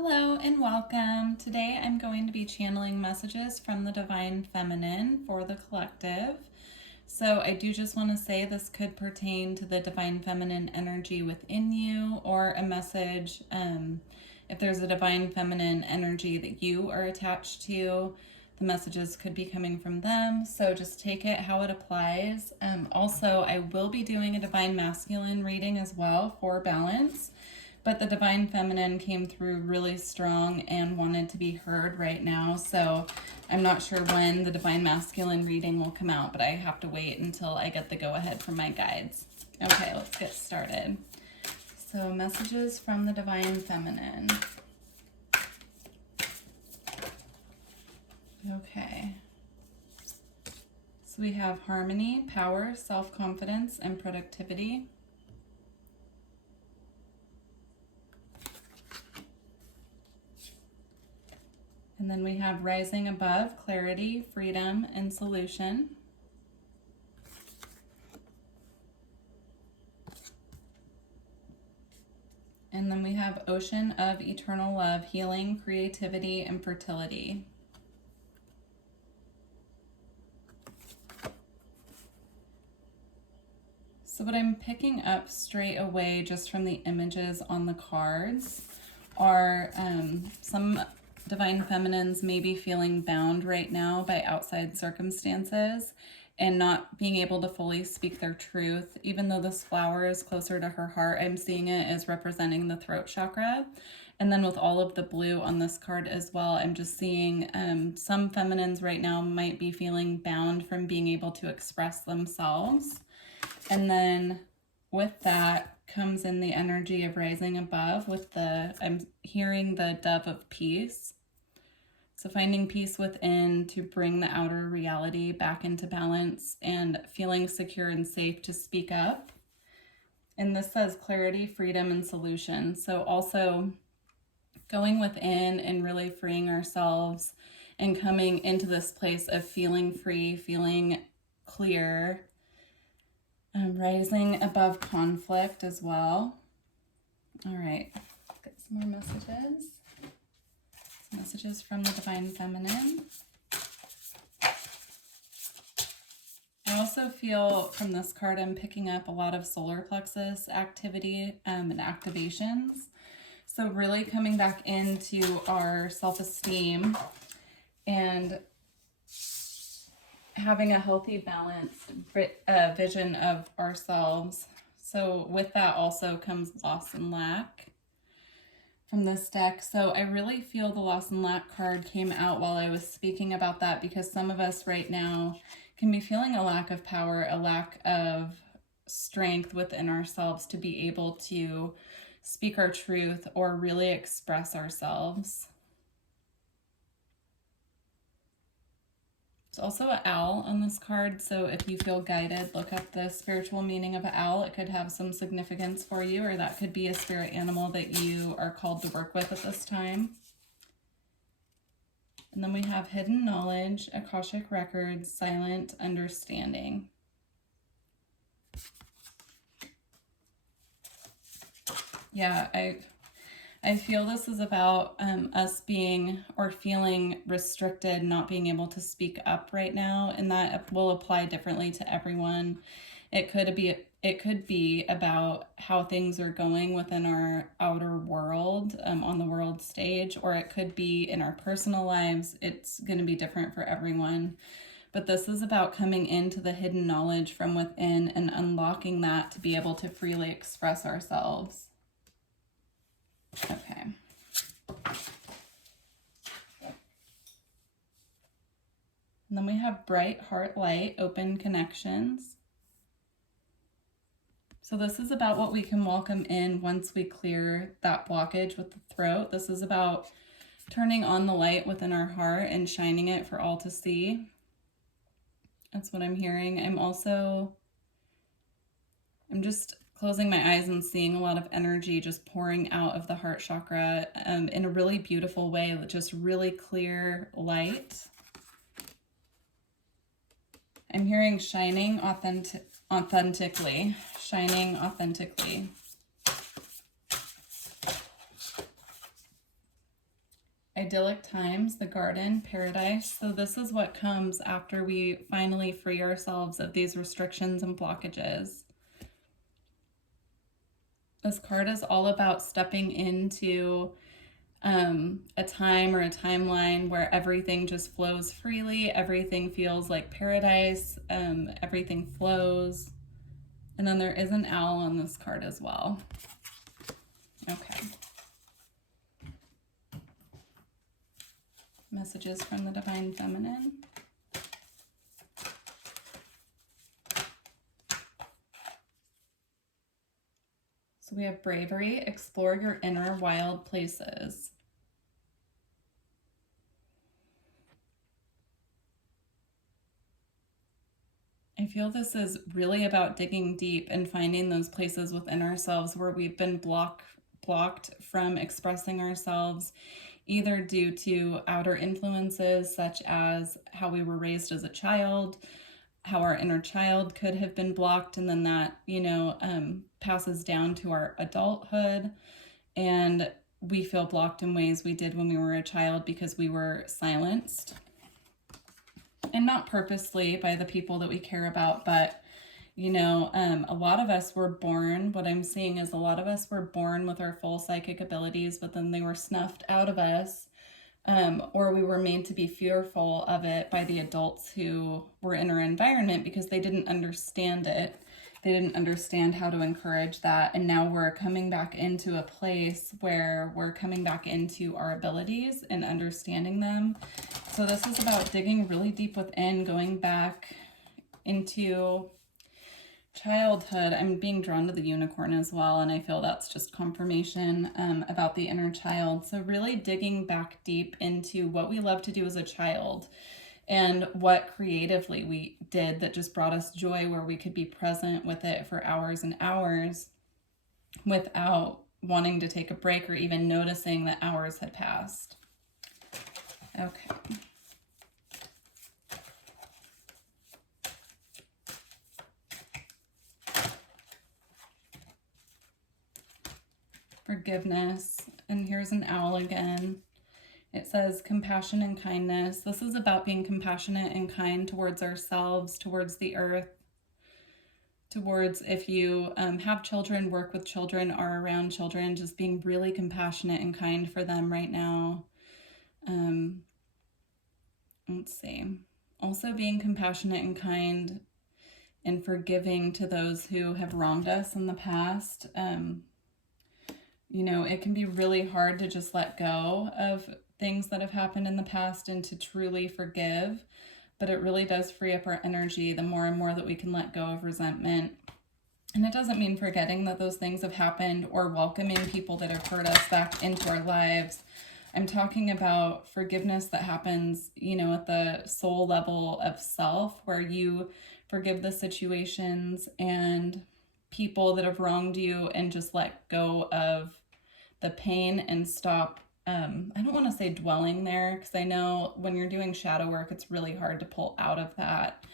Hello and welcome. Today I'm going to be channeling messages from the Divine Feminine for the collective. So I do just want to say this could pertain to the Divine Feminine energy within you, or a message if there's a Divine Feminine energy that you are attached to. The messages could be coming from them, so just take it how it applies. Also, I will be doing a Divine Masculine reading as well for balance. But the Divine Feminine came through really strong and wanted to be heard right now. So I'm not sure when the Divine Masculine reading will come out, but I have to wait until I get the go-ahead from my guides. Okay, let's get started. So messages from the Divine Feminine. Okay. So we have harmony, power, self-confidence, and productivity. And then we have rising above, clarity, freedom, and solution. And then we have ocean of eternal love, healing, creativity, and fertility. So what I'm picking up straight away just from the images on the cards are some Divine Feminines may be feeling bound right now by outside circumstances and not being able to fully speak their truth. Even though this flower is closer to her heart, I'm seeing it as representing the throat chakra. And then with all of the blue on this card as well, I'm just seeing some feminines right now might be feeling bound from being able to express themselves. And then with that comes in the energy of rising above with I'm hearing the dove of peace. So finding peace within to bring the outer reality back into balance and feeling secure and safe to speak up. And this says clarity, freedom, and solution. So also going within and really freeing ourselves and coming into this place of feeling free, feeling clear, rising above conflict as well. All right, get some more messages. Messages from the Divine Feminine. I also feel from this card I'm picking up a lot of solar plexus activity and activations. So really coming back into our self-esteem and having a healthy, balanced vision of ourselves. So with that also comes loss and lack from this deck. So I really feel the loss and lack card came out while I was speaking about that, because some of us right now can be feeling a lack of power, a lack of strength within ourselves to be able to speak our truth or really express ourselves. There's also an owl on this card, so if you feel guided, look up the spiritual meaning of an owl. It could have some significance for you, or that could be a spirit animal that you are called to work with at this time. And then we have hidden knowledge, Akashic records, silent understanding. Yeah, I feel this is about us being or feeling restricted, not being able to speak up right now, and that will apply differently to everyone. It could be about how things are going within our outer world on the world stage, or it could be in our personal lives. It's going to be different for everyone. But this is about coming into the hidden knowledge from within and unlocking that to be able to freely express ourselves. Okay. And then we have bright heart light, open connections. So this is about what we can welcome in once we clear that blockage with the throat. This is about turning on the light within our heart and shining it for all to see. That's what I'm hearing. I'm just closing my eyes and seeing a lot of energy just pouring out of the heart chakra in a really beautiful way, just really clear light. I'm hearing shining authentically, shining authentically. idyllic times, the garden, paradise. So this is what comes after we finally free ourselves of these restrictions and blockages. This card is all about stepping into a time or a timeline where everything just flows freely, everything feels like paradise, everything flows. And then there is an owl on this card as well. Okay. Messages from the Divine Feminine. So we have bravery, explore your inner wild places. I feel this is really about digging deep and finding those places within ourselves where we've been blocked from expressing ourselves, either due to outer influences such as how we were raised as a child, how our inner child could have been blocked, and then that, passes down to our adulthood, and we feel blocked in ways we did when we were a child because we were silenced. And not purposely by the people that we care about, but, a lot of us were born, what I'm seeing is a lot of us were born with our full psychic abilities, but then they were snuffed out of us, or we were made to be fearful of it by the adults who were in our environment because they didn't understand it. They didn't understand how to encourage that. And now we're coming back into a place where we're coming back into our abilities and understanding them. So this is about digging really deep within, going back into childhood. I'm being drawn to the unicorn as well, and I feel that's just confirmation about the inner child. So really digging back deep into what we love to do as a child and what creatively we did that just brought us joy, where we could be present with it for hours and hours without wanting to take a break or even noticing that hours had passed. Okay. Forgiveness. And here's an owl again. It says compassion and kindness. This is about being compassionate and kind towards ourselves, towards the earth, towards, if you have children, work with children, are around children, just being really compassionate and kind for them right now. Let's see. Also being compassionate and kind and forgiving to those who have wronged us in the past. It can be really hard to just let go of things that have happened in the past and to truly forgive, but it really does free up our energy the more and more that we can let go of resentment. And it doesn't mean forgetting that those things have happened or welcoming people that have hurt us back into our lives. I'm talking about forgiveness that happens, at the soul level of self, where you forgive the situations and people that have wronged you and just let go of the pain and stop, I don't want to say dwelling there, because I know when you're doing shadow work, it's really hard to pull out of that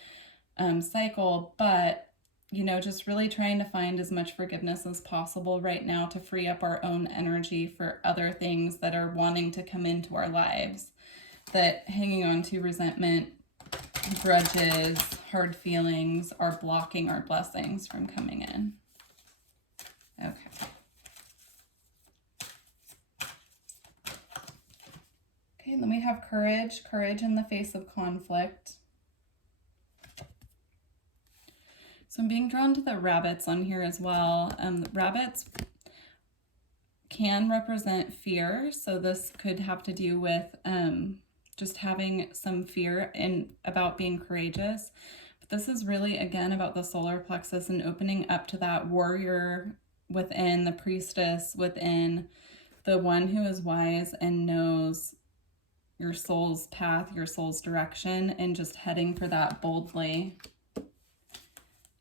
cycle, but just really trying to find as much forgiveness as possible right now to free up our own energy for other things that are wanting to come into our lives, that hanging on to resentment, grudges, hard feelings are blocking our blessings from coming in. Okay. Okay, and then we have courage in the face of conflict. So I'm being drawn to the rabbits on here as well. Rabbits can represent fear. So this could have to do with just having some fear about being courageous. But this is really, again, about the solar plexus and opening up to that warrior within, the priestess within, the one who is wise and knows your soul's path, your soul's direction, and just heading for that boldly.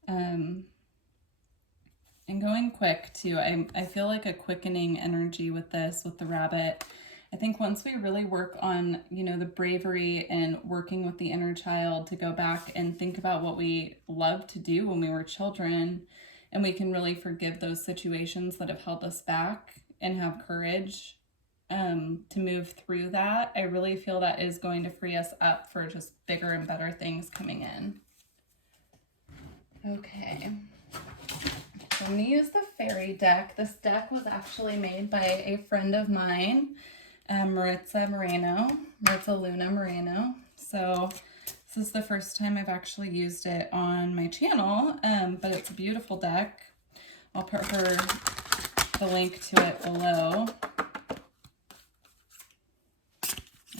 And going quick too. I feel like a quickening energy with this, with the rabbit. I think once we really work on, the bravery and working with the inner child to go back and think about what we loved to do when we were children, and we can really forgive those situations that have held us back and have courage to move through that, I really feel that is going to free us up for just bigger and better things coming in. Okay. So I'm going to use the fairy deck. This deck was actually made by a friend of mine, Maritza Luna Moreno. So this is the first time I've actually used it on my channel, but it's a beautiful deck. I'll put the link to it below.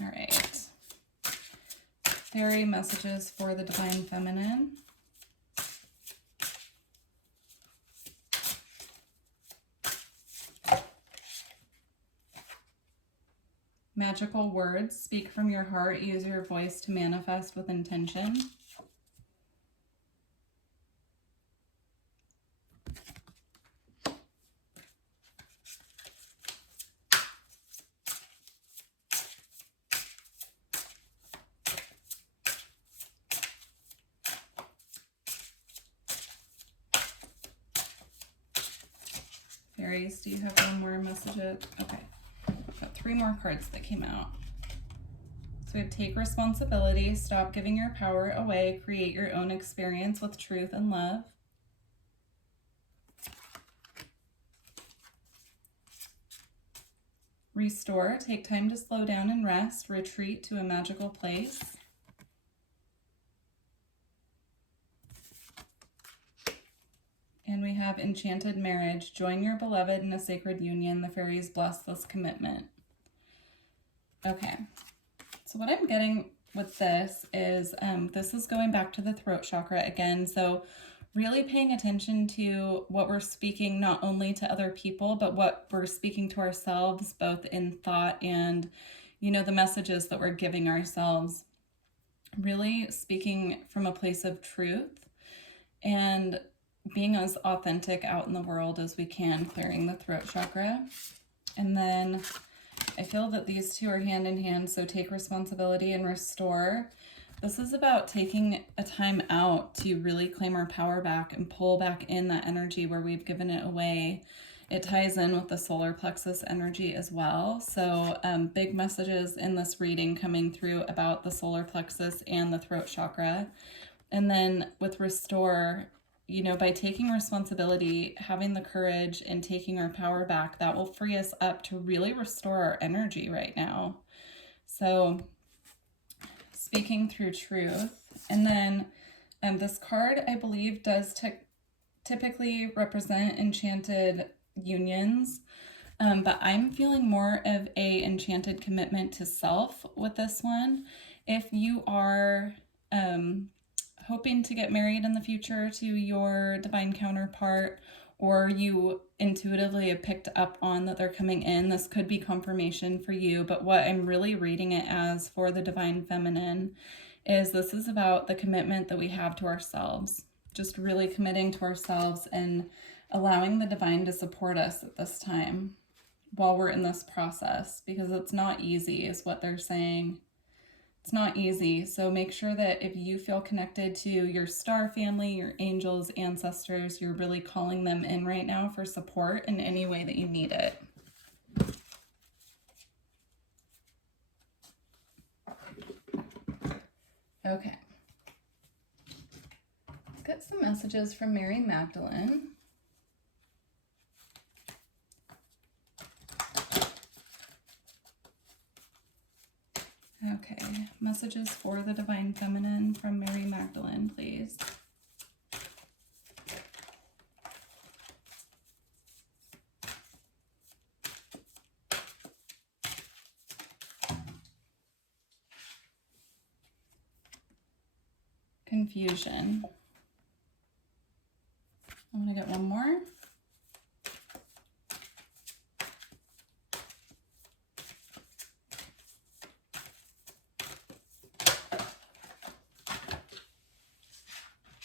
All right. Fairy messages for the Divine Feminine. Magical words. Speak from your heart. Use your voice to manifest with intention. Fairies, do you have one more message? Okay. Got 3 more cards that came out. So we have take responsibility, stop giving your power away, create your own experience with truth and love. Restore, take time to slow down and rest, retreat to a magical place. And we have Enchanted Marriage, join your beloved in a sacred union. The fairies bless this commitment. Okay, so what I'm getting with this is going back to the throat chakra again. So really paying attention to what we're speaking, not only to other people, but what we're speaking to ourselves, both in thought and, the messages that we're giving ourselves. Really speaking from a place of truth and being as authentic out in the world as we can, clearing the throat chakra. And then I feel that these two are hand in hand, so take responsibility and restore. This is about taking a time out to really claim our power back and pull back in that energy where we've given it away. It ties in with the solar plexus energy as well. So big messages in this reading coming through about the solar plexus and the throat chakra. And then with restore, by taking responsibility, having the courage and taking our power back, that will free us up to really restore our energy right now. So speaking through truth. And then this card, I believe, does typically represent enchanted unions. But I'm feeling more of a enchanted commitment to self with this one. If you are hoping to get married in the future to your divine counterpart, or you intuitively have picked up on that they're coming in, this could be confirmation for you. But what I'm really reading it as for the divine feminine is this is about the commitment that we have to ourselves, just really committing to ourselves and allowing the divine to support us at this time while we're in this process, because it's not easy is what they're saying. It's not easy, so make sure that if you feel connected to your star family, your angels, ancestors, you're really calling them in right now for support in any way that you need it. Okay. Let's get some messages from Mary Magdalene. Okay, messages for the divine feminine from Mary Magdalene, please. Confusion. I want to get one more.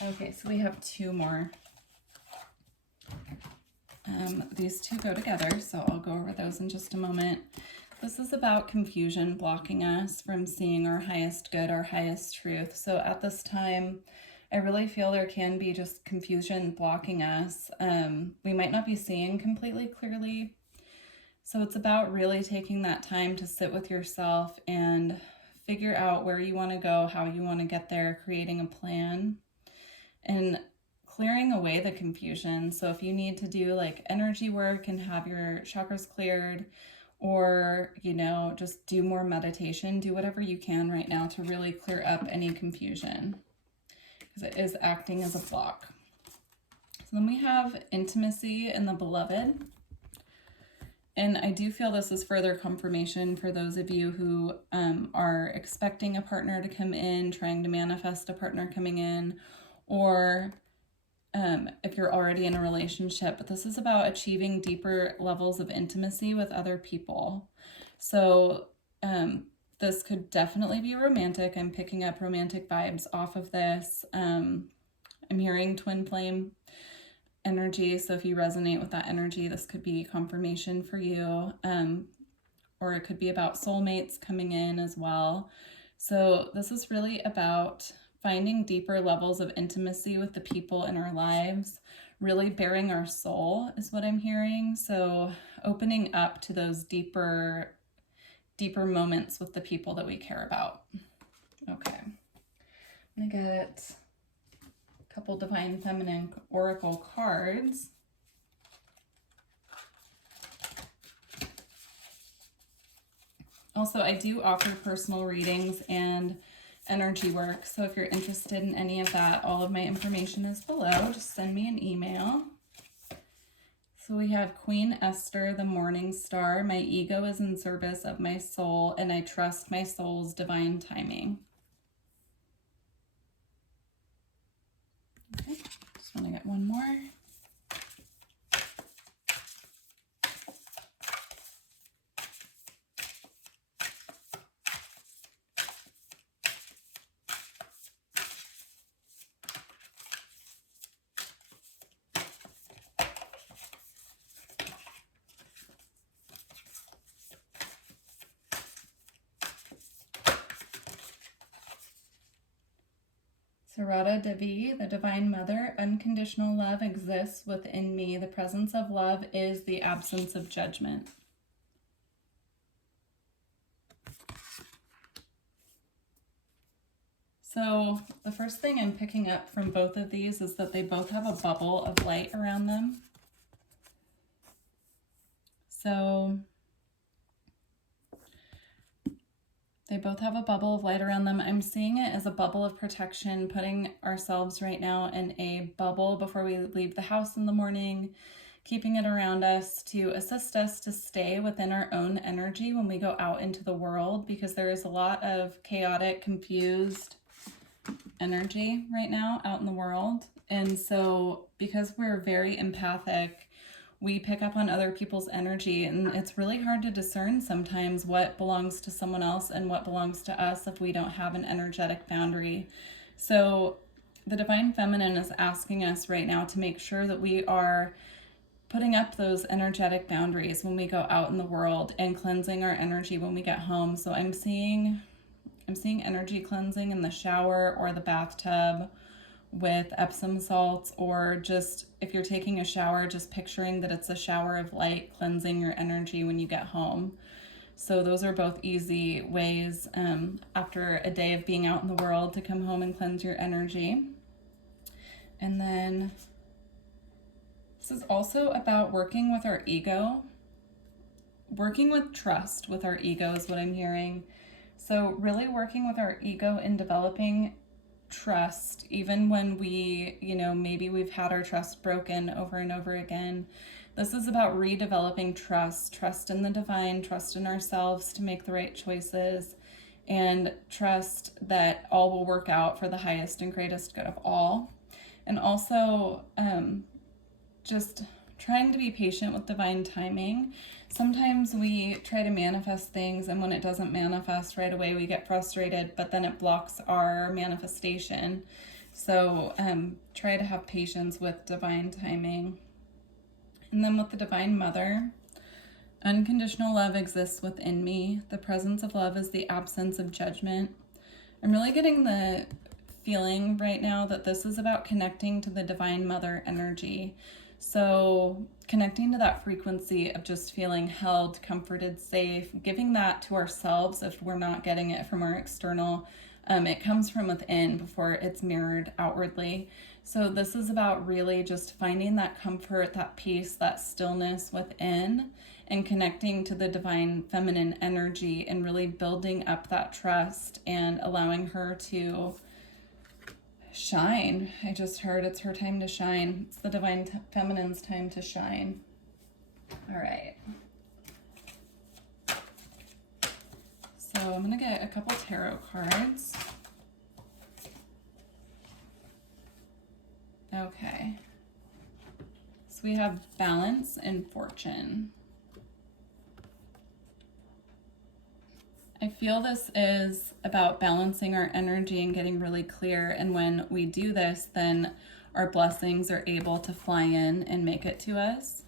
Okay, so we have 2 more. These 2 go together, so I'll go over those in just a moment. This is about confusion blocking us from seeing our highest good, our highest truth. So at this time, I really feel there can be just confusion blocking us. We might not be seeing completely clearly. So it's about really taking that time to sit with yourself and figure out where you want to go, how you want to get there, creating a plan, and clearing away the confusion. So if you need to do like energy work and have your chakras cleared, or, you know, just do more meditation, do whatever you can right now to really clear up any confusion, because it is acting as a block. So then we have intimacy in the beloved. And I do feel this is further confirmation for those of you who are expecting a partner to come in, trying to manifest a partner coming in, or if you're already in a relationship. But this is about achieving deeper levels of intimacy with other people. So this could definitely be romantic. I'm picking up romantic vibes off of this. I'm hearing twin flame energy, so if you resonate with that energy, this could be confirmation for you, or it could be about soulmates coming in as well. So this is really about finding deeper levels of intimacy with the people in our lives, really bearing our soul is what I'm hearing. So opening up to those deeper moments with the people that we care about. Okay, I'm gonna get couple Divine Feminine Oracle cards. Also, I do offer personal readings and energy work, so if you're interested in any of that, all of my information is below. Just send me an email. So we have Queen Esther, the Morning Star. My ego is in service of my soul, and I trust my soul's divine timing. Okay, just want to get one more. Sarada Devi, the Divine Mother, unconditional love exists within me. The presence of love is the absence of judgment. So the first thing I'm picking up from both of these is that they both have a bubble of light around them. So they both have a bubble of light around them. I'm seeing it as a bubble of protection, putting ourselves right now in a bubble before we leave the house in the morning, keeping it around us to assist us to stay within our own energy when we go out into the world, because there is a lot of chaotic, confused energy right now out in the world. And so because we're very empathic, we pick up on other people's energy, and it's really hard to discern sometimes what belongs to someone else and what belongs to us if we don't have an energetic boundary. So the Divine Feminine is asking us right now to make sure that we are putting up those energetic boundaries when we go out in the world and cleansing our energy when we get home. So I'm seeing energy cleansing in the shower or the bathtub with Epsom salts, or just if you're taking a shower, just picturing that it's a shower of light cleansing your energy when you get home. So those are both easy ways after a day of being out in the world to come home and cleanse your energy. And then this is also about working with our ego, working with trust with our ego is what I'm hearing. So really working with our ego in developing trust, even when we, maybe we've had our trust broken over and over again. This is about redeveloping trust in the divine, trust in ourselves to make the right choices, and trust that all will work out for the highest and greatest good of all. And also just trying to be patient with divine timing. Sometimes we try to manifest things, and when it doesn't manifest right away, we get frustrated, but then it blocks our manifestation. So try to have patience with divine timing. And then with the Divine Mother, unconditional love exists within me. The presence of love is the absence of judgment. I'm really getting the feeling right now that this is about connecting to the Divine Mother energy. So connecting to that frequency of just feeling held, comforted, safe, giving that to ourselves if we're not getting it from our external. It comes from within before it's mirrored outwardly. So this is about really just finding that comfort, that peace, that stillness within, and connecting to the divine feminine energy and really building up that trust and allowing her to shine. I just heard it's her time to shine. It's the divine feminine's time to shine. All right. So I'm going to get a couple tarot cards. Okay. So we have balance and fortune. I feel this is about balancing our energy and getting really clear. And when we do this, then our blessings are able to fly in and make it to us.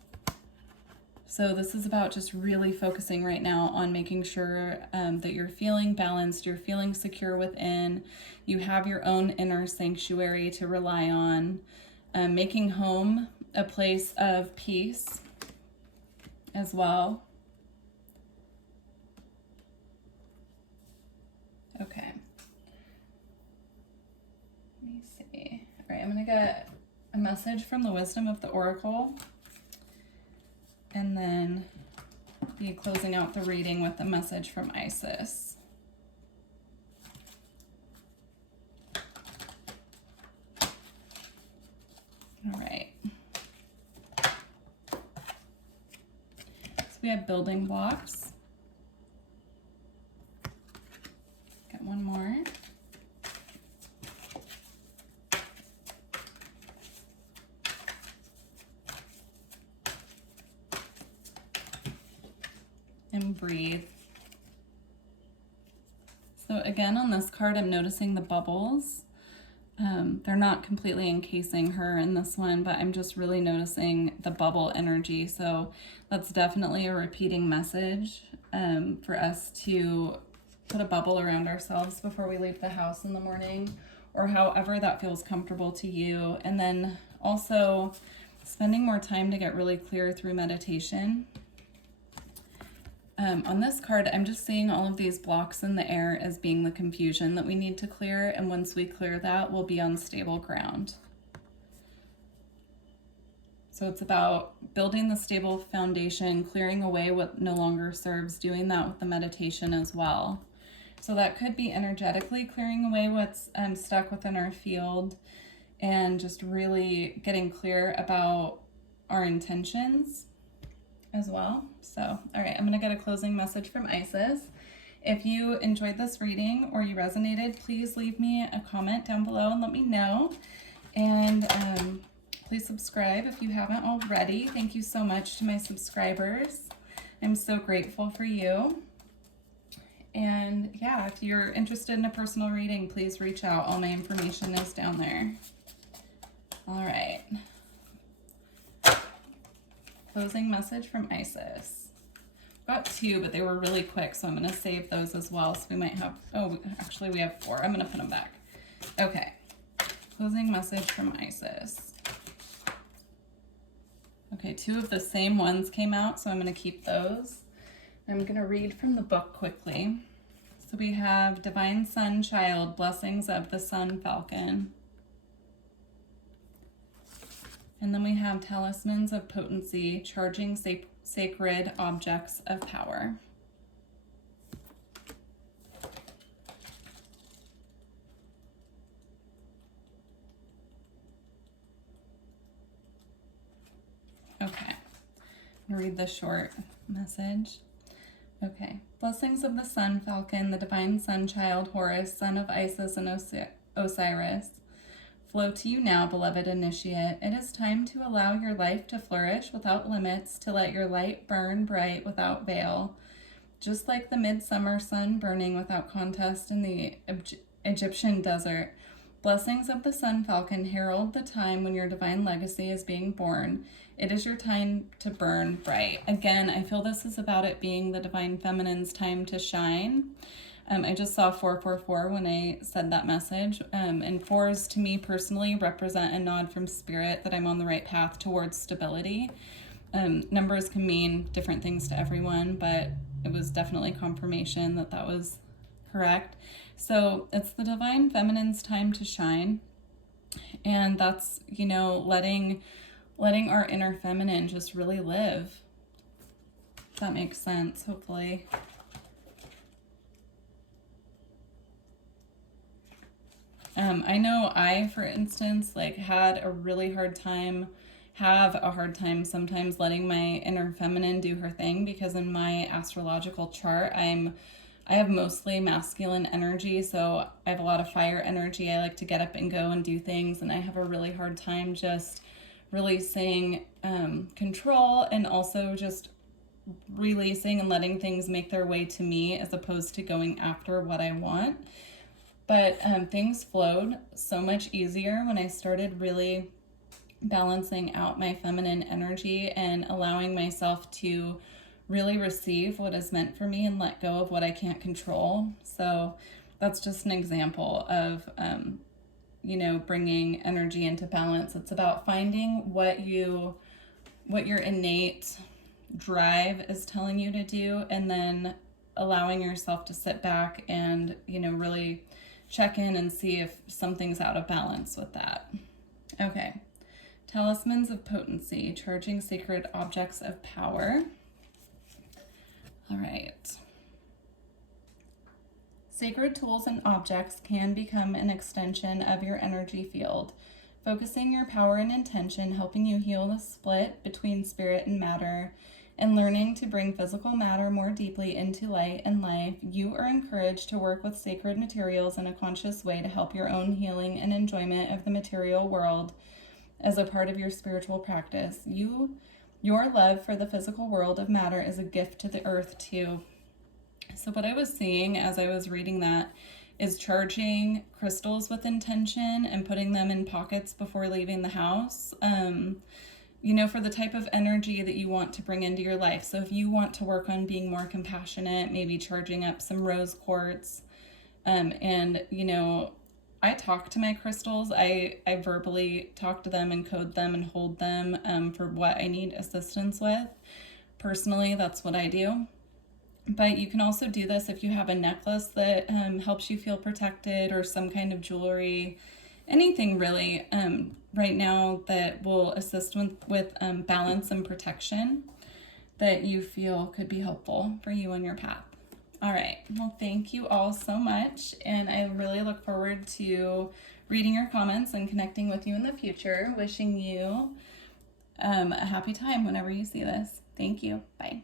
So this is about just really focusing right now on making sure that you're feeling balanced, you're feeling secure within, you have your own inner sanctuary to rely on, making home a place of peace as well. Okay. Let me see. All right, I'm going to get a message from the Wisdom of the Oracle, and then be closing out the reading with a message from Isis. All right. So we have building blocks. Got one more. And breathe. So again, on this card, I'm noticing the bubbles. They're not completely encasing her in this one, but I'm just really noticing the bubble energy. So that's definitely a repeating message for us to put a bubble around ourselves before we leave the house in the morning, or however that feels comfortable to you. And then also spending more time to get really clear through meditation. On this card, I'm just seeing all of these blocks in the air as being the confusion that we need to clear, and once we clear that, we'll be on stable ground. So it's about building the stable foundation, clearing away what no longer serves, doing that with the meditation as well. So that could be energetically clearing away what's stuck within our field, and just really getting clear about our intentions as well. So, all right, I'm going to get a closing message from Isis. If you enjoyed this reading or you resonated, please leave me a comment down below and let me know. And please subscribe if you haven't already. Thank you so much to my subscribers. I'm so grateful for you. And yeah, if you're interested in a personal reading, please reach out. All my information is down there. All right. Closing message from Isis. Got two, but they were really quick, so I'm going to save those as well. So we might have, oh, actually we have four. I'm going to put them back. Okay. Closing message from Isis. Okay, two of the same ones came out, so I'm going to keep those. I'm going to read from the book quickly. So we have Divine Sun Child, Blessings of the Sun Falcon. And then we have Talismans of Potency, Charging Sacred Objects of Power. Okay, I'm gonna read the short message. Okay, Blessings of the Sun Falcon, the Divine Sun Child, Horus, son of Isis and Osiris. Flow to you now, beloved initiate. It is time to allow your life to flourish without limits, to let your light burn bright without veil. Just like the midsummer sun burning without contest in the Egyptian desert, blessings of the Sun Falcon herald the time when your divine legacy is being born. It is your time to burn bright. Again, I feel this is about it being the divine feminine's time to shine. I just saw 444 when I said that message. And fours to me personally represent a nod from spirit that I'm on the right path towards stability. Numbers can mean different things to everyone, but it was definitely confirmation that that was correct. So it's the divine feminine's time to shine. And that's, you know, letting our inner feminine just really live. If that makes sense, hopefully. I know I, for instance, like have a hard time sometimes letting my inner feminine do her thing, because in my astrological chart, I have mostly masculine energy, so I have a lot of fire energy. I like to get up and go and do things, and I have a really hard time just releasing control, and also just releasing and letting things make their way to me as opposed to going after what I want. But things flowed so much easier when I started really balancing out my feminine energy and allowing myself to really receive what is meant for me and let go of what I can't control. So that's just an example of, you know, bringing energy into balance. It's about finding what your innate drive is telling you to do, and then allowing yourself to sit back and, you know, really check in and see if something's out of balance with that. Okay. Talismans of potency, charging sacred objects of power. All right. Sacred tools and objects can become an extension of your energy field, focusing your power and intention, helping you heal the split between spirit and matter, and learning to bring physical matter more deeply into light and life. You are encouraged to work with sacred materials in a conscious way to help your own healing and enjoyment of the material world as a part of your spiritual practice. Your love for the physical world of matter is a gift to the earth too. So what I was seeing as I was reading that is charging crystals with intention and putting them in pockets before leaving the house. You know, for the type of energy that you want to bring into your life. So if you want to work on being more compassionate, maybe charging up some rose quartz. And, you know, I talk to my crystals. I verbally talk to them and code them and hold them for what I need assistance with. Personally, that's what I do. But you can also do this if you have a necklace that helps you feel protected, or some kind of jewelry, anything really right now that will assist with balance and protection that you feel could be helpful for you on your path. All right, well, thank you all so much, and I really look forward to reading your comments and connecting with you in the future. Wishing you a happy time whenever you see this. Thank you. Bye.